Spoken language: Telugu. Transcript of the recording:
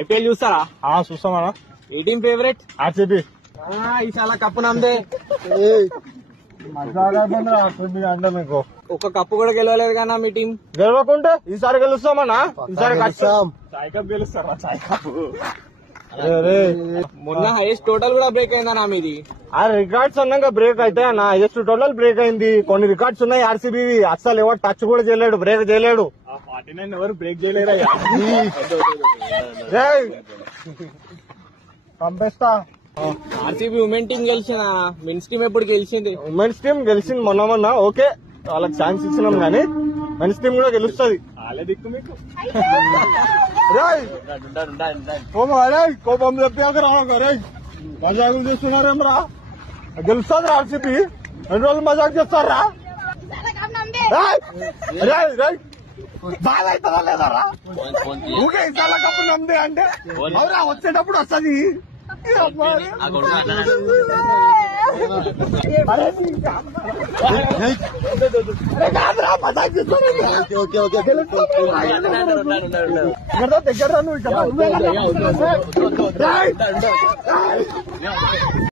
ఐపీఎల్ చూస్తారా? చూస్తామన్నా. ఏ టీం ఫేవరెట్? ఆర్సీబీ. ఈసారి కప్పు నమ్మదే. అంటే మీకు ఒక కప్పు కూడా గెలవలేదు కదా మీ టీం. గెలవకుంటే ఈసారి గెలుస్తామన్నా. ఈసారి చాయ్ కప్ గెలుస్తారా? చాయ్ కప్ మొన్న హైయెస్ట్ టోటల్ కూడా బ్రేక్ అయిందన్నా మీది. ఆ రికార్డ్స్ అన్నాక బ్రేక్ అయితే అన్న హైయెస్ట్ టోటల్ బ్రేక్ అయింది. కొన్ని రికార్డ్స్ ఉన్నాయి ఆర్సీబీ, అస్సలు ఎవరు టచ్ కూడా చేయలేడు, బ్రేక్ చేయలేడు. 49 ఎవరు బ్రేక్ చేయలేరు. పంపిస్తా. ఆర్సీబీ ఉమెన్ టీం గెలిచిన, మెన్స్ టీం ఎప్పుడు గెలిచింది? ఉమెన్స్ టీం గెలిచింది మొన్న. ఓకే వాళ్ళకి ఛాన్స్ ఇచ్చినాం గానీ మెన్స్ టీం కూడా గెలుస్తుంది. కోపం చెప్పాక రా, మజాకులు చేస్తున్నారేం రా? గెలుస్తుంది రా ఆర్సీబీ. 2 రోజులు మజాకు చేస్తారా? బాగా అవుతుందా లేదా రా? ఊకే ఇసాల కప్పు నమ్మదే అంటే అవురా వచ్చేటప్పుడు వస్తుంది. దగ్గర